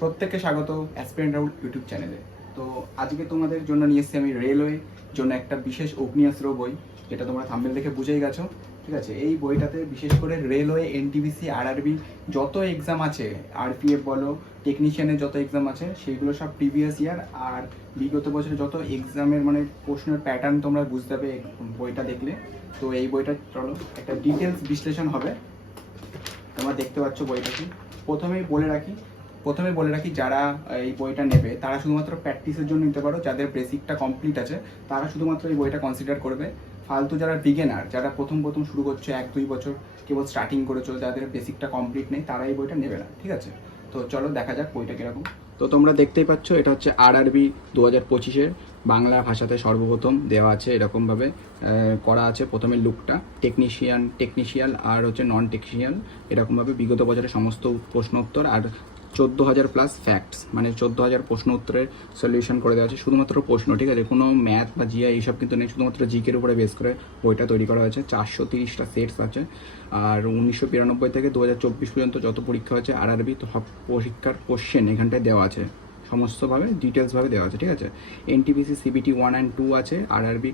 প্রত্যেককে স্বাগত aspirant Rahul YouTube চ্যানেলে। তো আজকে তোমাদের জন্য নিয়ে এসেছি আমি রেলওয়ে জন্য একটা বিশেষ অগ্নিয়াস্ত্র বই, যেটা তোমরা থাম্বনেল দেখে বুঝেই গেছো। ঠিক আছে, এই বইটাতে বিশেষ করে রেলওয়ে, এনটিপিসি, আরআরবি যত এক্সাম আছে, আরপিএফ বলো, টেকনিশিয়ানের যত এক্সাম আছে, সেইগুলো সব প্রিভিয়াস ইয়ার আর বিগত বছরে যত এক্সামের মানে প্রশ্নের প্যাটার্ন তোমরা বুঝতে পারবে বইটা দেখলে। তো এই বইটা চলো একটা ডিটেলস বিশ্লেষণ হবে। তোমরা দেখতে পাচ্ছ বইটা কি। প্রথমেই বলে রাখি যারা এই বইটা নেবে তারা শুধুমাত্র প্র্যাকটিসের জন্য নিতে পারো। যাদের বেসিকটা কমপ্লিট আছে তারা শুধুমাত্র এই বইটা কনসিডার করবে। ফালতু যারা বিগিনার, যারা প্রথম শুরু করছে, 1-2 বছর কেবল স্টার্টিং করেছো, যাদের বেসিকটা কমপ্লিট নেই, তারা এই বইটা নেবে না। ঠিক আছে, তো চলো দেখা যাক বইটা কিরকম। তো তোমরা দেখতেই পাচ্ছ, এটা হচ্ছে আরআরবি 2025-এর বাংলা ভাষাতে সর্বপ্রথম দেওয়া আছে। এরকমভাবে করা আছে প্রথমে লুকটা, টেকনিশিয়াল আর হচ্ছে নন টেকনিশিয়াল, এরকমভাবে বিগত বছরের সমস্ত প্রশ্ন উত্তর আর 14,000 প্লাস ফ্যাক্টস, মানে 14,000 প্রশ্ন উত্তরের সলিউশন করে দেওয়া আছে। শুধুমাত্র প্রশ্ন, ঠিক আছে, কোনো ম্যাথ বা জিআই এইসব কিন্তু নেই, শুধুমাত্র জিকের উপরে বেস করে বইটা তৈরি করা হয়েছে। 430টা সেটস আছে। আর 1992 থেকে 2024 পর্যন্ত যত পরীক্ষা হয়েছে আরআরবি, তো সব পরীক্ষার কোশ্চেন এখানটায় দেওয়া আছে, সমস্তভাবে ডিটেলসভাবে দেওয়া আছে। ঠিক আছে, এনটিপিসি সিবিটি 1 and 2 আছে, RRB,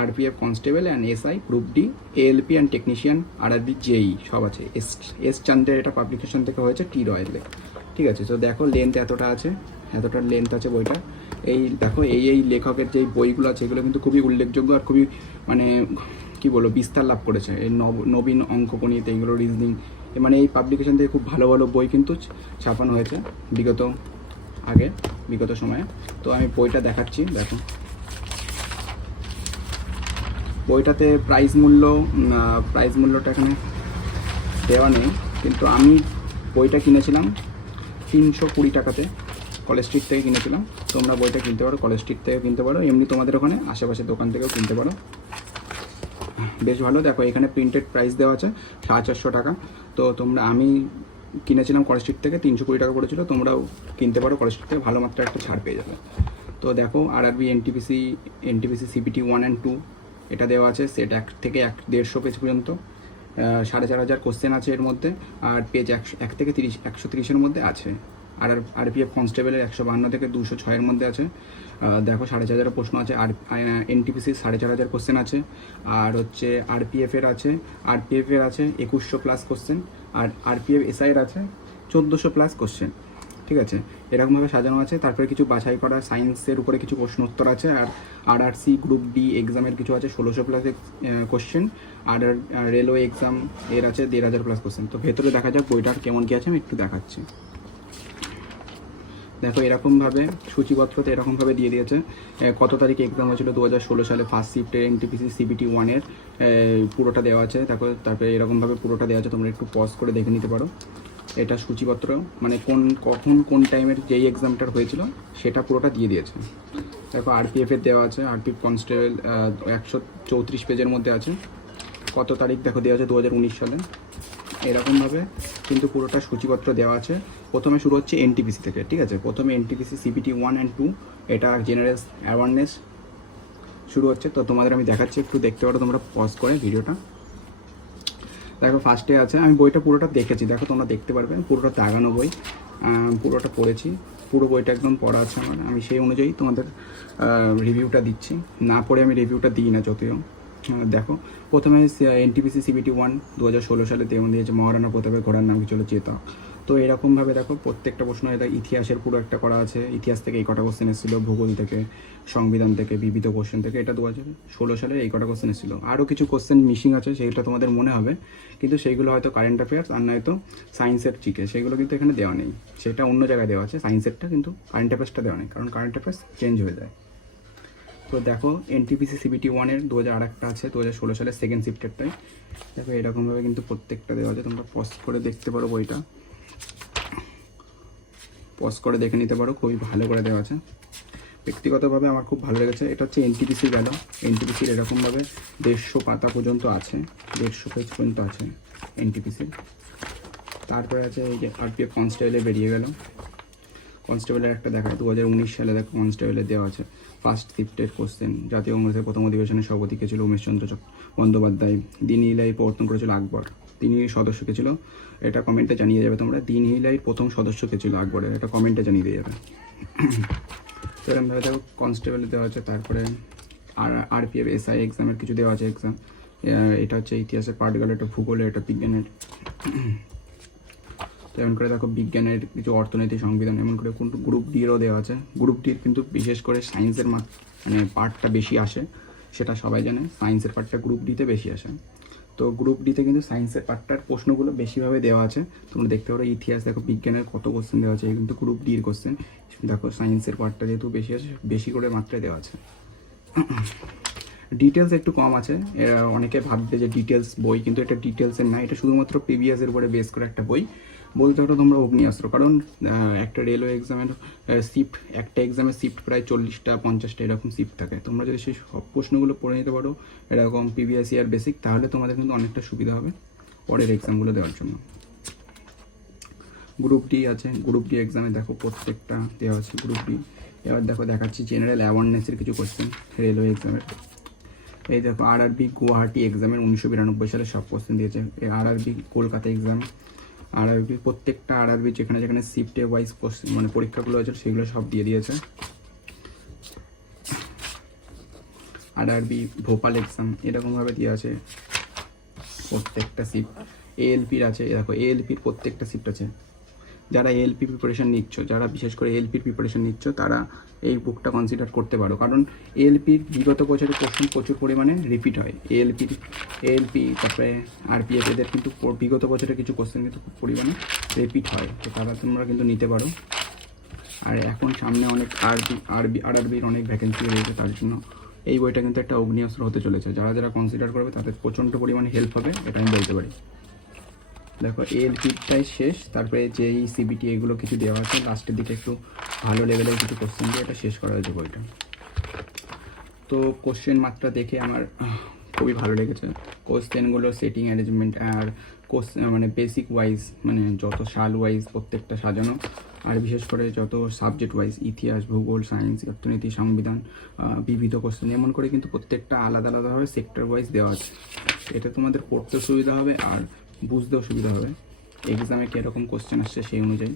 RPF constable and SI, group D, ALP and technician, RRB JE সব আছে। এস চান্দের এটা পাবলিকেশন থেকে হয়েছে, টি রয়েলে। ঠিক আছে, তো দেখো লেন্থ এতটা আছে, এতটা লেন্থ আছে বইটা। এই দেখো এই লেখকের যে বইগুলো আছে এগুলো কিন্তু খুবই উল্লেখযোগ্য আর খুবই মানে কি বলবো বিস্তার লাভ করেছে। এই নবীন অঙ্কগণিত, এইগুলো রিজনিং, মানে এই পাবলিকেশন থেকে খুব ভালো ভালো বই কিন্তু ছাপানো হয়েছে বিগত সময়ে। তো আমি বইটা দেখাচ্ছি, দেখো বইটাতে প্রাইস মূল্যটা এখানে দেওয়া নেই, কিন্তু আমি বইটা কিনেছিলাম 320 টাকাতে, কলেজ স্ট্রিট থেকে কিনেছিলাম। তোমরা বইটা কিনতে পারো, কলেজ স্ট্রিট থেকেও কিনতে পারো, এমনি তোমাদের ওখানে আশেপাশের দোকান থেকেও কিনতে পারো। বেশ ভালো, দেখো এখানে প্রিন্টেড প্রাইস দেওয়া আছে 450 টাকা। তো আমি কিনেছিলাম কলেজ স্ট্রিট থেকে, 320 টাকা পড়েছিল। তোমরাও কিনতে পারো কলেজ স্ট্রিট থেকে, ভালো মাত্রা একটা ছাড় পেয়ে যাবে। তো দেখো আরআরবি এনটিপিসি সিবিটি 1 and 2 এটা দেওয়া আছে। সেট 1 থেকে 150 পেজ পর্যন্ত, 4,500 কোশ্চেন আছে এর মধ্যে। আর পেজ 1 থেকে 130-130-এর মধ্যে আছে। আর আরপিএফ কনস্টেবলের 152 থেকে 206-এর মধ্যে আছে। দেখো 4,500 প্রশ্ন আছে। আর এনটিপিসির 4,500 কোশ্চেন আছে। আর হচ্ছে আরপিএফের আছে 2100 প্লাস কোশ্চেন। আর আরপিএফ এসআইয়ের আছে 1400 প্লাস কোশ্চেন। ঠিক আছে, এরকমভাবে সাজানো আছে। তারপরে কিছু বাছাই করা সায়েন্সের উপরে কিছু প্রশ্ন উত্তর আছে। আর আরআরসি গ্রুপ ডি এক্সামের কিছু আছে 1600 প্লাস কোশ্চেন। আর রেলওয়ে এক্সাম এর আছে 1,500 প্লাস কোশ্চেন। তো ভেতরে দেখা যাক বইটার কেমন কী আছে, আমি একটু দেখাচ্ছি। দেখো এরকমভাবে সূচিপত্রতে এরকমভাবে দিয়ে দিয়েছে কত তারিখে এক্সাম হয়েছিল। 2016 সালে ফার্স্ট শিফটে এনটিপিসি সিবিটি 1-এর পুরোটা দেওয়া আছে। তারপরে এরকমভাবে পুরোটা দেওয়া আছে, তোমরা একটু পজ করে দেখে নিতে পারো। এটা সূচিপত্র, মানে কোন টাইমের যেই এক্সামটার হয়েছিল সেটা পুরোটা দিয়ে দিয়েছে। দেখো আরপিএফের দেওয়া আছে, আরপিএফ কনস্টেবল 134 পেজের মধ্যে আছে। কত তারিখ দেখো দেওয়া আছে, 2019 সালে। এরকমভাবে কিন্তু পুরোটা সূচিপত্র দেওয়া আছে। প্রথমে শুরু হচ্ছে এনটিপিসি থেকে। ঠিক আছে, প্রথমে এনটিপিসি সিবিটি 1 and 2, এটা জেনারেল অ্যাওয়ারনেস শুরু হচ্ছে। তো তোমাদের আমি দেখাচ্ছি, একটু দেখতে পারো তোমরা পজ করে ভিডিওটা। দেখো ফার্স্টে আছে, আমি বইটা পুরোটা দেখেছি, দেখো তোমরা দেখতে পারবে পুরোটা দাগানো বই, পুরোটা পড়েছি, পুরো বইটা একদম পড়া আছে আমার। আমি সেই অনুযায়ী তোমাদের রিভিউটা দিচ্ছি, না পড়ে আমি রিভিউটা দিই না যদিও। দেখো প্রথমে এনটিপিসি সিবিটি 1 2016 সালে তেমন দিয়েছে, মহারানা প্রতাপের ঘোড়ার নাম কি ছিল চেতক। তো এরকমভাবে দেখো প্রত্যেকটা প্রশ্ন, এটা ইতিহাসের পুরো একটা করা আছে। ইতিহাস থেকে এই কটা কোশ্চেন এসেছিলো, ভূগোল থেকে, সংবিধান থেকে, বিবিধ কোশ্চেন থেকে, এটা 2016 সালে এই কটা কোশ্চেন এসেছিলো। আরও কিছু কোশ্চেন মিসিং আছে, সেগুলো তোমাদের মনে হবে, কিন্তু সেইগুলো হয়তো কারেন্ট অ্যাফেয়ার্স আর নয়তো সায়েন্সের জিকে, সেইগুলো কিন্তু এখানে দেওয়া নেই, সেটা অন্য জায়গায় দেওয়া আছে সায়েন্সেরটা, কিন্তু কারেন্ট অ্যাফেয়ার্সটা দেওয়া নেই, কারণ কারেন্ট অ্যাফেয়ার্স চেঞ্জ হয়ে যায়। তো দেখো এনটিপিসি সিবিটি 1-এর 2001 আছে, 2016 সালে সেকেন্ড শিফটেরটাই। দেখো এরকমভাবে কিন্তু প্রত্যেকটা দেওয়া আছে, তোমরা পজ করে দেখতে পারো, বইটা পজ করে দেখে নিতে পারো, খুবই ভালো করে দেওয়া আছে। ব্যক্তিগতভাবে আমার খুব ভালো লেগেছে। এটা হচ্ছে এনটিপিসি গেল, এনটিপিসির এরকমভাবে 150 পাতা পর্যন্ত আছে, 150 পেজ পর্যন্ত আছে এনটিপিসির। তারপরে আছে এই যে আরপিএফ কনস্টেবলে বেরিয়ে গেল, কনস্টেবলের একটা দেখা 2019 সালে দেখো কনস্টেবলের দেওয়া আছে। ফার্স্ট শিফটের কোশ্চেন, জাতীয় কংগ্রেসের প্রথম অধিবেশনে সভাপতি কে ছিল উমেশচন্দ্র বন্দ্যোপাধ্যায়, দিন ইলাই প্রবর্তন করেছিল আকবর। তিনি সদস্য কে ছিল, এটা কমেন্টে জানিয়ে যাবে তোমরা। দিন হিলাইয়ের প্রথম সদস্য কে ছিল আকবরের, এটা কমেন্টে জানিয়ে দিয়ে যাবে। সেরকমভাবে দেখো কনস্টেবল দেওয়া আছে, তারপরে আরপিএফ এসআই এক্সামের কিছু দেওয়া আছে এক্সাম। এটা হচ্ছে ইতিহাসের পার্টগুলো, এটা ভূগোলের, এটা বিজ্ঞানের। তো এমন করে দেখো বিজ্ঞানের কিছু, অর্থনীতি, সংবিধান, এমন করে কোন গ্রুপ ডিরও দেওয়া আছে। গ্রুপ ডির কিন্তু বিশেষ করে সায়েন্সের মানে পার্টটা বেশি আসে, সেটা সবাই জানে। সায়েন্সের পার্টটা গ্রুপ ডিতে বেশি আসে। তো গ্রুপ ডিতে কিন্তু সায়েন্সের পার্টটার প্রশ্নগুলো বেশিভাবে দেওয়া আছে। তোমরা দেখতে পারো ইতিহাস, দেখো বিজ্ঞানের কত কোশ্চেন দেওয়া আছে, কিন্তু গ্রুপ ডির কোশ্চেন। দেখো সায়েন্সের পার্টটা যেহেতু বেশি আছে, বেশি করে মাত্রায় দেওয়া আছে। ডিটেলস একটু কম আছে। অনেকে ভাববে যে ডিটেলস বই, কিন্তু এটা ডিটেলসের না, এটা শুধুমাত্র প্রিভিয়াসের উপরে বেস করে একটা বই। বলতে পারো তোমরা অগ্নিয়াস্ত্র, কারণ একটা রেলওয়ে এক্সামের শিফট, একটা এক্সামের শিফট প্রায় 40টা 50টা এরকম শিফট থাকে। তোমরা যদি সেই সব প্রশ্নগুলো পড়ে নিতে পারো এরকম প্রিভিয়াস ইয়ার বেসিক, তাহলে তোমাদের কিন্তু অনেকটা সুবিধা হবে পরের এক্সামগুলো দেওয়ার জন্য। গ্রুপ ডি আছে, গ্রুপ ডি এক্সামে দেখো প্রত্যেকটা দেওয়া আছে গ্রুপ ডি। এবার দেখো দেখাচ্ছি জেনারেল অ্যাওয়ারনেসের কিছু কোশ্চেন রেলওয়ে এক্সামের। এই দেখো আরআরবি গুয়াহাটি এক্সামের 1992 সালে সব কোশ্চেন দিয়েছে। আরআরবি কলকাতা এক্সাম, আরআরবি প্রত্যেকটা আরআরবি যেখানে যেখানে শিফটে ওয়াইজ মানে পরীক্ষাগুলো আছে সেগুলো সব দিয়ে দিয়েছে। আরআরবি ভোপাল এক্সাম এরকমভাবে দেওয়া আছে প্রত্যেকটা শিফট। এএলপির আছে, দেখো এএলপির প্রত্যেকটা শিফট আছে। যারা এএলপি প্রিপারেশন নিচ্ছ, যারা বিশেষ করে এএলপির প্রিপারেশন নিচ্ছ, তারা এই বুকটা কনসিডার করতে পারো, কারণ এএলপির বিগত বছরের কোশ্চেন প্রচুর পরিমাণে রিপিট হয়। এএলপি তারপরে আরপিএফ, এদের কিন্তু বিগত বছরের কিছু কোশ্চেন কিন্তু খুব পরিমাণে রিপিট হয়, তো তারা তোমরা কিন্তু নিতে পারো। আর এখন সামনে অনেক আরআরবির অনেক ভ্যাকেন্সি রয়েছে, তার জন্য এই বইটা কিন্তু একটা অগ্নিয়াস্ত্র হতে চলেছে। যারা যারা কনসিডার করবে তাদের প্রচণ্ড পরিমাণে হেল্প হবে, এটা আমি বলতে পারি। দেখো এএলপিটাই শেষ, তারপরে যেই সিবিটি এগুলো কিছু দেওয়া আছে, লাস্টের দিকে একটু ভালো লেভেলের কিছু কোশ্চেন দিয়ে এটা শেষ করা হয়েছে বইটা। তো কোশ্চেন মাত্রা দেখে আমার খুবই ভালো লেগেছে। কোশ্চেনগুলো সেটিং অ্যারেঞ্জমেন্ট আর মানে বেসিক ওয়াইজ, মানে যত সাল ওয়াইজ প্রত্যেকটা সাজানো, আর বিশেষ করে যত সাবজেক্ট ওয়াইজ ইতিহাস, ভূগোল, সায়েন্স, অর্থনীতি, সংবিধান, বিবিধ কোশ্চেন এমন করে কিন্তু প্রত্যেকটা আলাদা আলাদাভাবে সেক্টর ওয়াইজ দেওয়া আছে। এটা তোমাদের পড়তেও সুবিধা হবে আর বুঝতেও সুবিধা হবে এক্সামে কীরকম কোশ্চেন আসছে সেই অনুযায়ী।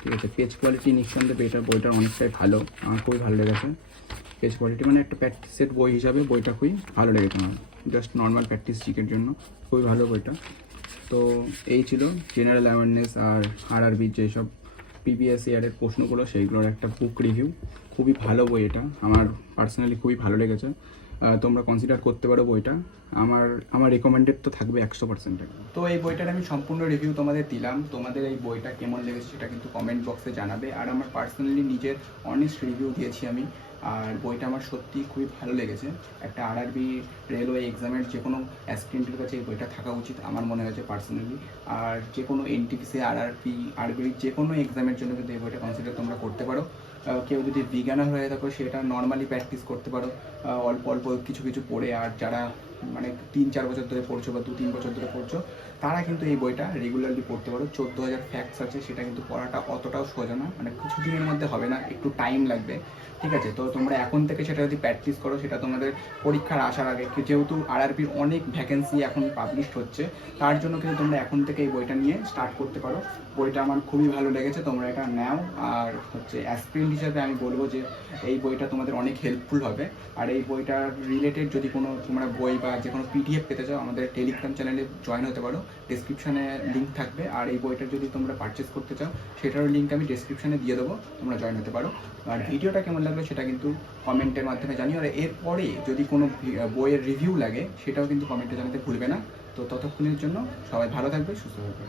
ঠিক আছে, পেজ কোয়ালিটি নিঃসন্দেহে বইটার অনেকটাই ভালো, আমার খুবই ভালো লেগেছে। পেজ কোয়ালিটি মানে একটা প্র্যাকটিসের বই হিসাবে বইটা খুবই ভালো লেগেছে আমার, জাস্ট নর্মাল প্র্যাকটিস শিখের জন্য খুবই ভালো বইটা। তো এই ছিল জেনারেল অ্যাওয়ারনেস আর আরআরবির যেসব প্রিভিয়াস ইয়ারের প্রশ্নগুলো সেইগুলোর একটা বুক রিভিউ। খুবই ভালো বই এটা, আমার পার্সোনালি খুবই ভালো লেগেছে। তোমরা কনসিডার করতে পারো বইটা, আমার রেকমেন্ডেড তো থাকবে 100%। তো এই বইটার আমি সম্পূর্ণ রিভিউ তোমাদের দিলাম। তোমাদের এই বইটা কেমন লেগেছে সেটা কিন্তু কমেন্ট বক্সে জানাবে। আর আমার পার্সোনালি নিজের অনেস্ট রিভিউ দিয়েছি আমি, আর বইটা আমার সত্যি খুবই ভালো লেগেছে। একটা আরআরবি রেলওয়ে এক্সামের যে কোনো অ্যাসপিরেন্টের কাছে এই বইটা থাকা উচিত আমার মনে হয়েছে পার্সোনালি। আর যে কোনো এনটিপিসি, আরবির যে কোনো এক্সামের জন্য কিন্তু এই বইটা কনসিডার তোমরা করতে পারো। কেউ যদি বিজ্ঞানার হয়ে থাকো সেটা নর্মালি প্র্যাকটিস করতে পারো অল্প অল্প কিছু কিছু পড়ে। আর যারা মানে 3-4 বছর ধরে পড়ছো বা 2-3 বছর ধরে পড়ছো, তারা কিন্তু এই বইটা রেগুলারলি পড়তে পারো। 14,000 ফ্যাক্টস আছে, সেটা কিন্তু পড়াটা অতটাও সোজা না, মানে কিছু দিনের মধ্যে হবে না, একটু টাইম লাগবে। ঠিক আছে, তো তোমরা এখন থেকে সেটা যদি প্র্যাকটিস করো, সেটা তোমাদের পরীক্ষার আসার আগে, যেহেতু আরআরবির অনেক ভ্যাকেন্সি এখন পাবলিশ হচ্ছে, তার জন্য কিন্তু তোমরা এখন থেকে এই বইটা নিয়ে স্টার্ট করতে পারো। বইটা আমার খুবই ভালো লেগেছে, তোমরা এটা নাও। আর হচ্ছে অ্যাসপিরেন্ট হিসাবে আমি বলবো যে এই বইটা তোমাদের অনেক হেল্পফুল হবে। আর এই বইটার রিলেটেড যদি কোনো তোমরা বই বা যে কোনো পিডিএফ পেতে চাও, আমাদের টেলিগ্রাম চ্যানেলে জয়েন হতে পারো, ডেসক্রিপশানে লিঙ্ক থাকবে। আর এই বইটার যদি তোমরা পারচেস করতে চাও, সেটারও লিঙ্ক আমি ডেসক্রিপশানে দিয়ে দেবো, তোমরা জয়েন হতে পারো। আর ভিডিওটা কেমন লাগলো সেটা কিন্তু কমেন্টের মাধ্যমে জানিও। আর এরপরে যদি কোনো বইয়ের রিভিউ লাগে, সেটাও কিন্তু কমেন্টে জানাতে ভুলবে না। তো ততক্ষণের জন্য সবাই ভালো থাকবে, সুস্থ থাকবে।